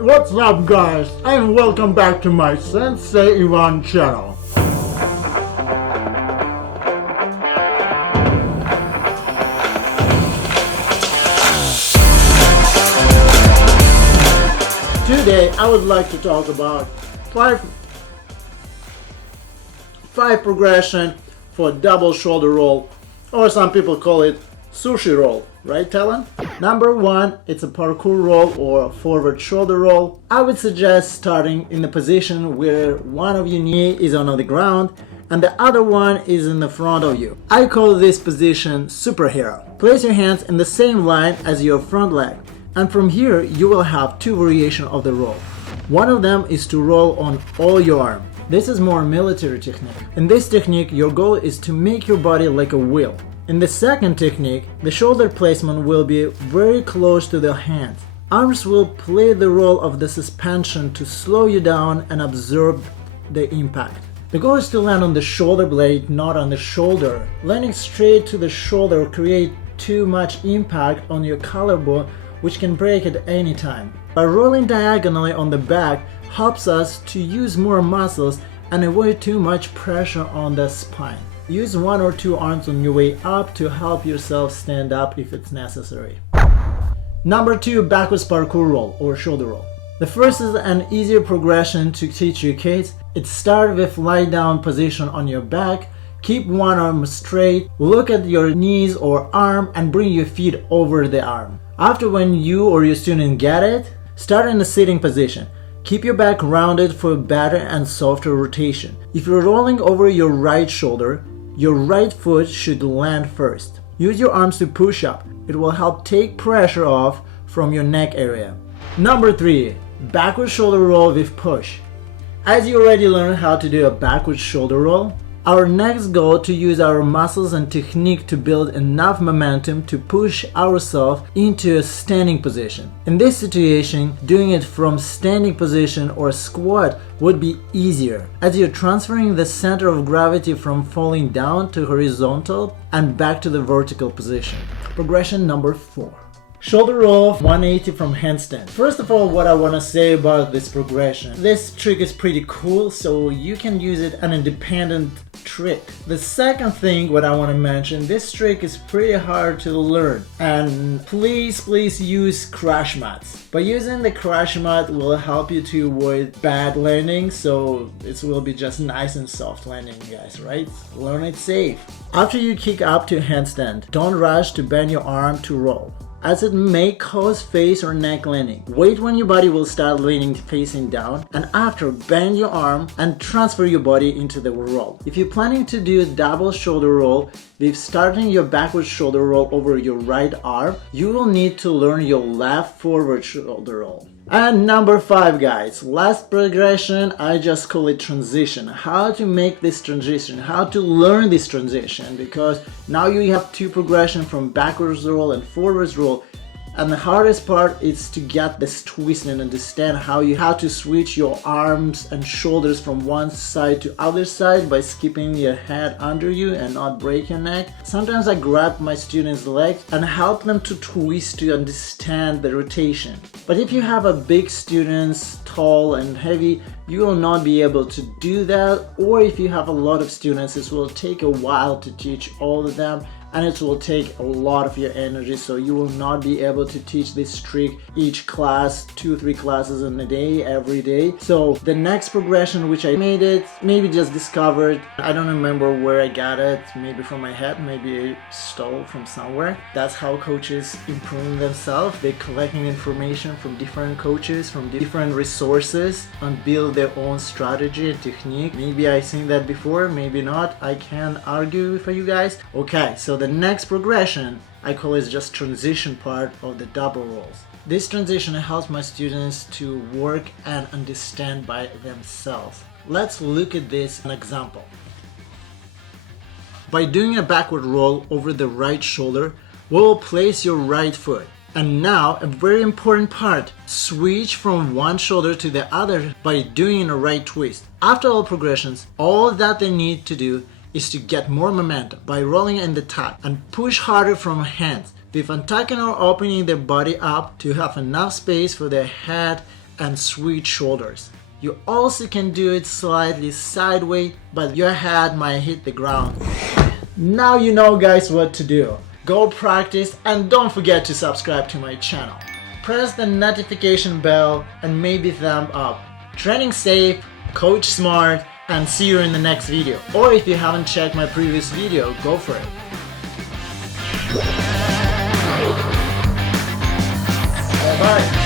What's up guys, and welcome back to my Sensei Ivan channel. Today I would like to talk about five progression for double shoulder roll, or some people call it sushi roll, right Talon? Number one, it's a parkour roll or forward shoulder roll. I would suggest starting in the position where one of your knee is on the ground and the other one is in the front of you. I call this position superhero. Place your hands in the same line as your front leg, and from here you will have two variations of the roll. One of them is to roll on all your arm. This is more military technique. In this technique, your goal is to make your body like a wheel. In the second technique, the shoulder placement will be very close to the hands. Arms will play the role of the suspension to slow you down and absorb the impact. The goal is to land on the shoulder blade, not on the shoulder. Landing straight to the shoulder will create too much impact on your collarbone, which can break at any time. By rolling diagonally on the back helps us to use more muscles and avoid too much pressure on the spine. Use one or two arms on your way up to help yourself stand up if it's necessary. Number two, backwards parkour roll or shoulder roll. The first is an easier progression to teach your kids. It starts with lie down position on your back. Keep one arm straight, look at your knees or arm and bring your feet over the arm. After when you or your student get it, start in the sitting position. Keep your back rounded for better and softer rotation. If you're rolling over your right shoulder, your right foot should land first. Use your arms to push up. It will help take pressure off from your neck area. Number three, backward shoulder roll with push. As you already learned how to do a backward shoulder roll, our next goal to use our muscles and technique to build enough momentum to push ourselves into a standing position. In this situation, doing it from standing position or squat would be easier, as you're transferring the center of gravity from falling down to horizontal and back to the vertical position. Progression number four. Shoulder roll 180 from handstand. First of all, what I want to say about this progression. This trick is pretty cool, so you can use it as an independent trick. The second thing what I want to mention, this trick is pretty hard to learn, and please use crash mats. By using the crash mat will help you to avoid bad landing, so it will be just nice and soft landing, guys, right? Learn it safe. After you kick up to handstand, don't rush to bend your arm to roll, as it may cause face or neck landing. Wait when your body will start leaning facing down, and after bend your arm and transfer your body into the roll. If you're planning to do a double shoulder roll with starting your backward shoulder roll over your right arm, you will need to learn your left forward shoulder roll. And number five, guys, last progression, I just call it transition. How to make this transition, how to learn this transition, because now you have two progression from backwards roll and forwards roll. And the hardest part is to get this twist and understand how to switch your arms and shoulders from one side to other side by skipping your head under you and not break your neck. Sometimes I grab my students' legs and help them to twist to understand the rotation. But if you have a big students, tall and heavy, you will not be able to do that. Or if you have a lot of students, it will take a while to teach all of them, and it will take a lot of your energy, so you will not be able to teach this trick each class, 2-3 classes in a day, every day. So the next progression which I made it, maybe just discovered, I don't remember where I got it, maybe from my head, maybe I stole from somewhere. That's how coaches improve themselves. They're collecting information from different coaches, from different resources, and build their own strategy and technique. Maybe I've seen that before, maybe not. I can't argue for you guys. Okay, so the next progression, I call it just transition part of the double rolls. This transition helps my students to work and understand by themselves. Let's look at this an example. By doing a backward roll over the right shoulder, we'll place your right foot. And now a very important part, switch from one shoulder to the other by doing a right twist. After all progressions, all that they need to do is to get more momentum by rolling in the tuck and push harder from hands with untucking or opening their body up to have enough space for their head and switch shoulders. You also can do it slightly sideways, but your head might hit the ground. Now you know, guys, what to do. Go practice and don't forget to subscribe to my channel. Press the notification bell and maybe thumb up. Training safe, coach smart, and see you in the next video. Or if you haven't checked my previous video, go for it. Bye.